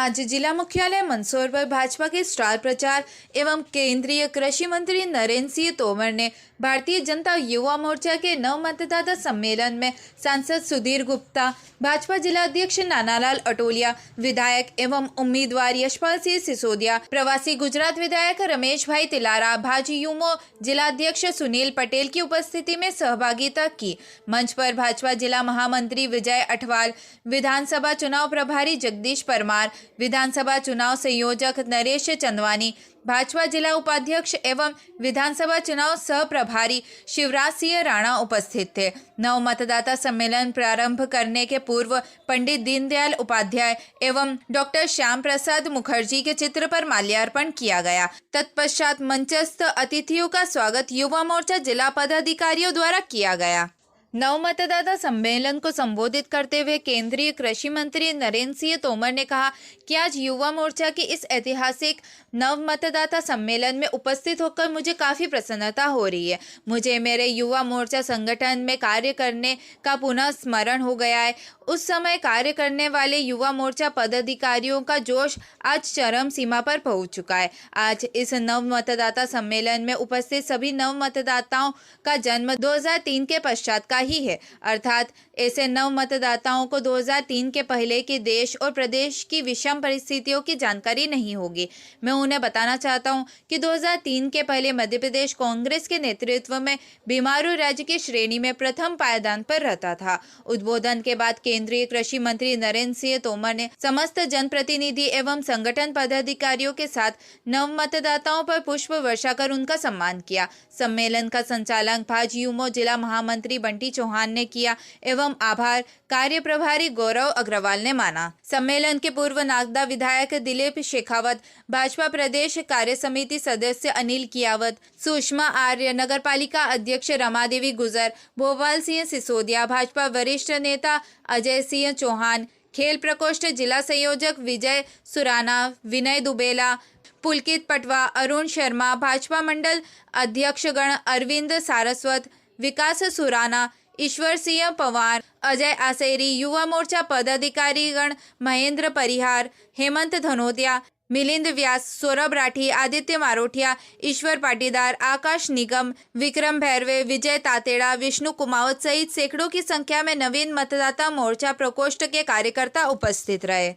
आज जिला मुख्यालय मंदसौर पर भाजपा के स्टार प्रचार एवं केंद्रीय कृषि मंत्री नरेंद्र सिंह तोमर ने भारतीय जनता युवा मोर्चा के नव मतदाता सम्मेलन में सांसद सुधीर गुप्ता, भाजपा जिला अध्यक्ष नानालाल अटोलिया, विधायक एवं उम्मीदवार यशपाल सिंह सिसोदिया, प्रवासी गुजरात विधायक रमेश भाई तिलारा, भाजयुमो जिला अध्यक्ष सुनील पटेल की उपस्थिति में सहभागिता की। मंच पर भाजपा जिला महामंत्री विजय अठवाल, विधानसभा चुनाव प्रभारी जगदीश परमार, विधानसभा चुनाव संयोजक नरेश चंदवानी, भाजपा जिला उपाध्यक्ष एवं विधानसभा चुनाव सह प्रभारी शिवराज सिंह राणा उपस्थित थे। नव मतदाता सम्मेलन प्रारंभ करने के पूर्व पंडित दीनदयाल उपाध्याय एवं डॉक्टर श्याम प्रसाद मुखर्जी के चित्र पर माल्यार्पण किया गया। तत्पश्चात मंचस्थ अतिथियों का स्वागत युवा मोर्चा जिला पदाधिकारियों द्वारा किया गया। नव मतदाता सम्मेलन को संबोधित करते हुए केंद्रीय कृषि मंत्री नरेंद्र सिंह तोमर ने कहा कि आज युवा मोर्चा की इस ऐतिहासिक नव मतदाता सम्मेलन में उपस्थित होकर मुझे काफ़ी प्रसन्नता हो रही है। मुझे मेरे युवा मोर्चा संगठन में कार्य करने का पुनः स्मरण हो गया है। उस समय कार्य करने वाले युवा मोर्चा पदाधिकारियों का जोश आज चरम सीमा पर पहुंच चुका है। आज इस नव मतदाता सम्मेलन में उपस्थित सभी नव मतदाताओं का जन्म 2003 के पश्चात का ही है, अर्थात ऐसे नव मतदाताओं को 2003 के पहले के देश और प्रदेश की विषम परिस्थितियों की जानकारी नहीं होगी। मैं उन्हें बताना चाहता हूं कि 2003 के पहले मध्य प्रदेश कांग्रेस के नेतृत्व में बीमारू राज्य की श्रेणी में प्रथम पायदान पर रहता था। उद्बोधन के बाद केंद्रीय कृषि मंत्री नरेंद्र सिंह तोमर ने समस्त जनप्रतिनिधि एवं संगठन पदाधिकारियों के साथ नव मतदाताओं पर पुष्प वर्षा कर उनका सम्मान किया। सम्मेलन का संचालन भाजयुमो जिला महामंत्री बंटी चौहान ने किया एवं आभार कार्य प्रभारी गौरव अग्रवाल ने माना। सम्मेलन के पूर्व नागदा विधायक दिलीप शेखावत, भाजपा प्रदेश कार्य समिति सदस्य अनिल कियावत, सुषमा आर्य, नगरपालिका अध्यक्ष रमादेवी गुजर, भोपाल सिंह सिसोदिया, भाजपा वरिष्ठ नेता अजय सिंह चौहान, खेल प्रकोष्ठ जिला संयोजक विजय सुराना, विनय दुबेला, पुलकित पटवा, अरुण शर्मा, भाजपा मंडल अध्यक्षगण अरविंद सारस्वत, विकास सुराना, ईश्वर सिंह पवार, अजय आसेरी, युवा मोर्चा पदाधिकारीगण महेंद्र परिहार, हेमंत धनोतिया, मिलिंद व्यास, सौरभ राठी, आदित्य मारोठिया, ईश्वर पाटीदार, आकाश निगम, विक्रम भैरवे, विजय तातेड़ा, विष्णु कुमावत सहित सैकड़ों की संख्या में नवीन मतदाता मोर्चा प्रकोष्ठ के कार्यकर्ता उपस्थित रहे।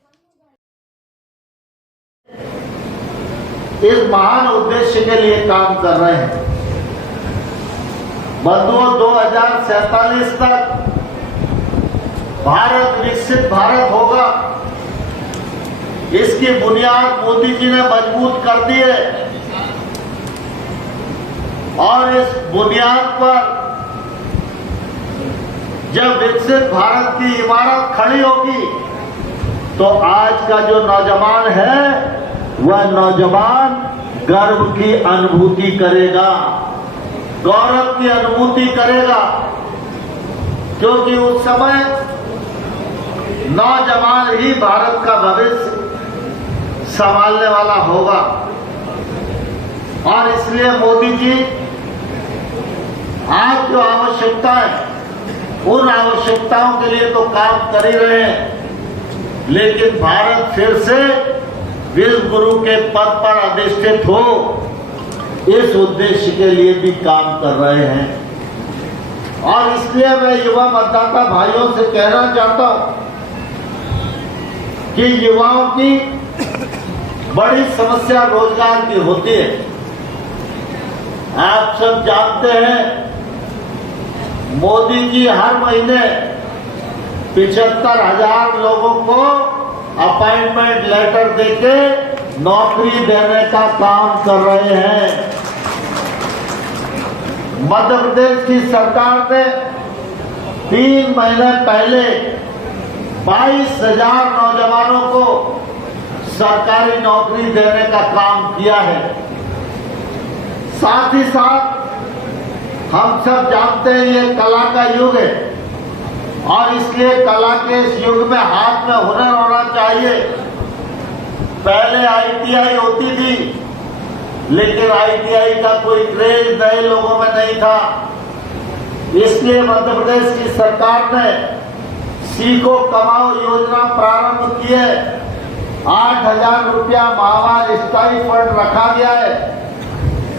इस महान उद्देश्य के लिए काम कर रहे हैं। बंधुओं, 2047 तक भारत विकसित भारत होगा, इसकी बुनियाद मोदी जी ने मजबूत कर दी है और इस बुनियाद पर जब विकसित भारत की इमारत खड़ी होगी तो आज का जो नौजवान है वह नौजवान गर्व की अनुभूति करेगा, गौरव की अनुभूति करेगा, क्योंकि उस समय नौजवान ही भारत का भविष्य संभालने वाला होगा। और इसलिए मोदी जी आज जो आवश्यकता है उन आवश्यकताओं के लिए तो काम कर ही रहे हैं, लेकिन भारत फिर से विश्व गुरु के पद पर अधिष्ठित हो, इस उद्देश्य के लिए भी काम कर रहे हैं। और इसलिए मैं युवा मतदाता भाइयों से कहना चाहता हूं कि युवाओं की बड़ी समस्या रोजगार की होती है। आप सब जानते हैं मोदी जी हर महीने 75,000 लोगों को अपॉइंटमेंट लेटर देके नौकरी देने का काम कर रहे हैं। मध्य प्रदेश की सरकार ने 3 महीने पहले 22,000 नौजवानों को सरकारी नौकरी देने का काम किया है। साथ ही साथ हम सब जानते हैं ये कला का युग है और इसलिए कला के इस युग में हाथ में हुनर होना चाहिए। पहले आईटीआई होती थी, लेकिन आईटीआई का कोई क्रेज नए लोगों में नहीं था। इसलिए मध्य प्रदेश की सरकार ने सीखो कमाओ योजना प्रारंभ की है 8,000 रुपया माहवार स्थायी फंड रखा गया है।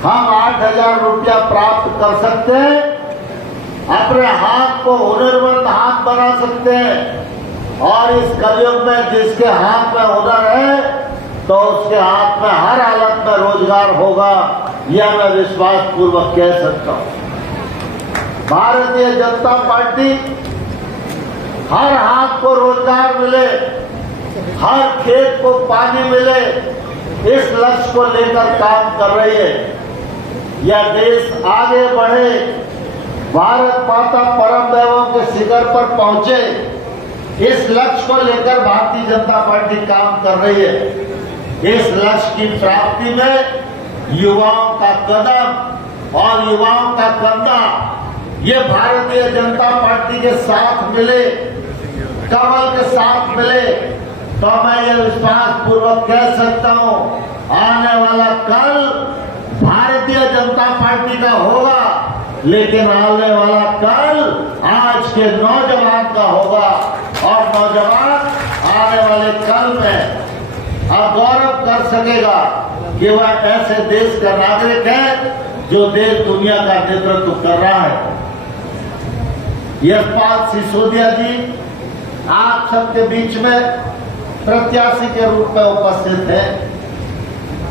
हम 8,000 रुपया प्राप्त कर सकते हैं, अपने हाथ को हुनरमंद हाथ बना सकते हैं। और इस कलयुग में जिसके हाथ में हुनर है तो उसके हाथ में हर हालत में रोजगार होगा, यह मैं विश्वास पूर्वक कह सकता हूं। भारतीय जनता पार्टी हर हाथ को रोजगार मिले, हर खेत को पानी मिले, इस लक्ष्य को लेकर काम कर रही है। यह देश आगे बढ़े, भारत माता परम दैवों के शिखर पर पहुंचे, इस लक्ष्य को लेकर भारतीय जनता पार्टी काम कर रही है। इस लक्ष्य की प्राप्ति में युवाओं का कदम और युवाओं का कंधा ये भारतीय जनता पार्टी के साथ मिले, कमल के साथ मिले, तो मैं ये विश्वास पूर्वक कह सकता हूं, आने वाला कल भारतीय जनता पार्टी का होगा, लेकिन आने वाला कल आज के नौजवान का होगा। और नौजवान आने वाले कल में अब गौरव कर सकेगा कि वह ऐसे देश का नागरिक है जो देश दुनिया का नेतृत्व कर रहा है। यशपाल सिसोदिया जी आप सबके बीच में प्रत्याशी के रूप में उपस्थित है।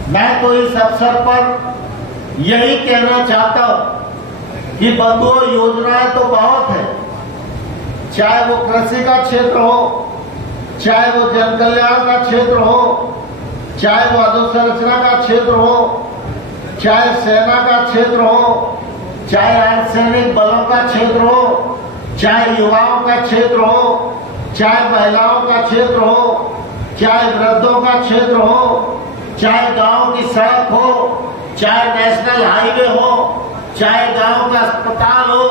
मैं तो इस अवसर पर यही कहना चाहता हूं कि बंधुओं, योजनाएं तो बहुत है, चाहे वो कृषि का क्षेत्र हो, चाहे वो जन कल्याण का क्षेत्र हो, चाहे वो अधोसंरचना का क्षेत्र हो, चाहे सेना का क्षेत्र हो, चाहे अर्धसैनिक बलों का क्षेत्र हो, चाहे युवाओं का क्षेत्र हो, चाहे महिलाओं का क्षेत्र हो, चाहे वृद्धों का क्षेत्र हो, चाहे गांव की सड़क हो, चाहे नेशनल हाईवे हो, चाहे गांव का अस्पताल हो,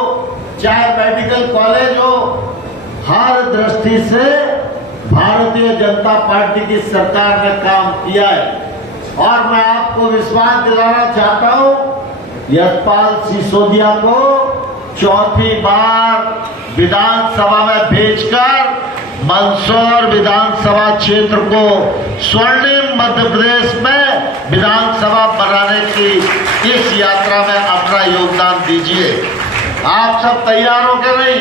चाहे मेडिकल कॉलेज हो, हर दृष्टि से भारतीय जनता पार्टी की सरकार ने काम किया है। और मैं आपको विश्वास दिलाना चाहता हूं, यशपाल सिसोदिया को चौथी बार विधानसभा में भेजकर मंदसौर विधानसभा क्षेत्र को स्वर्णिम मध्य प्रदेश में विधानसभा बनाने की इस यात्रा में अपना योगदान दीजिए। आप सब तैयार हो के नहीं?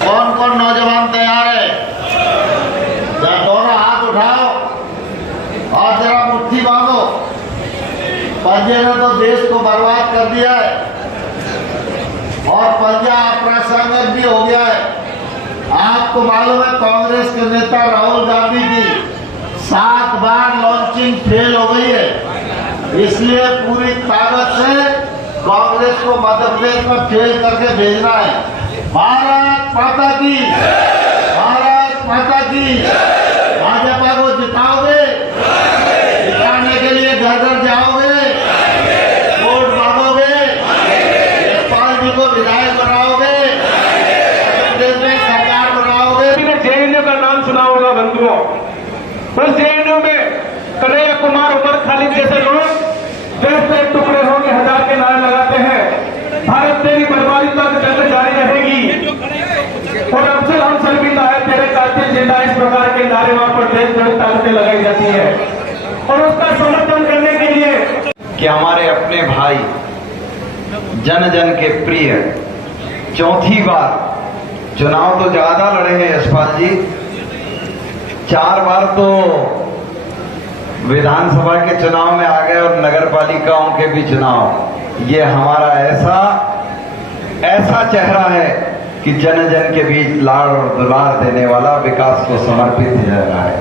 कौन कौन नौजवान तैयार है? दोनों हाथ उठाओ और जरा मुट्ठी बांधो। पंजे ने तो देश को बर्बाद कर दिया है और पंजा अप्रासंगिक भी हो गया है। आपको मालूम है कांग्रेस के नेता राहुल गांधी की 7 बार लॉन्चिंग फेल हो गई है, इसलिए पूरी ताकत से कांग्रेस को मध्य प्रदेश में फेल करके भेजना है। भारत माता की, भारत माता की। भाजपा को जिताओगे, जिताने के लिए घर घर जाओगे, वोट मांगोगे, यशपाल जी को विधायक बनाओगे, प्रदेश में सरकार बनाओगे। जेएनयू का नाम सुना होगा बंधुओं, उस जेएनयू में कन्हैया कुमार, उमर खालिद जैसे लोग देश से टुकड़े होकर हजार के नारे लगाते हैं, भारत तेरी बर्बादी तक जंग जारी रहेगी और अफसर हम सभी लाए तेरे कातिल जिंदा, इस प्रकार के नारे वहां पर देश भर ताकतें लगाई जाती है। और उसका समर्थन करने के लिए कि हमारे अपने भाई जन जन के प्रिय चौथी बार चुनाव तो ज्यादा लड़े हैं यशपाल जी, 4 बार तो विधानसभा के चुनाव में आ गए और नगर पालिकाओं के भी चुनाव। ये हमारा ऐसा चेहरा है कि जन जन के बीच लाड़ और दुलार देने वाला, विकास को समर्पित चेहरा है।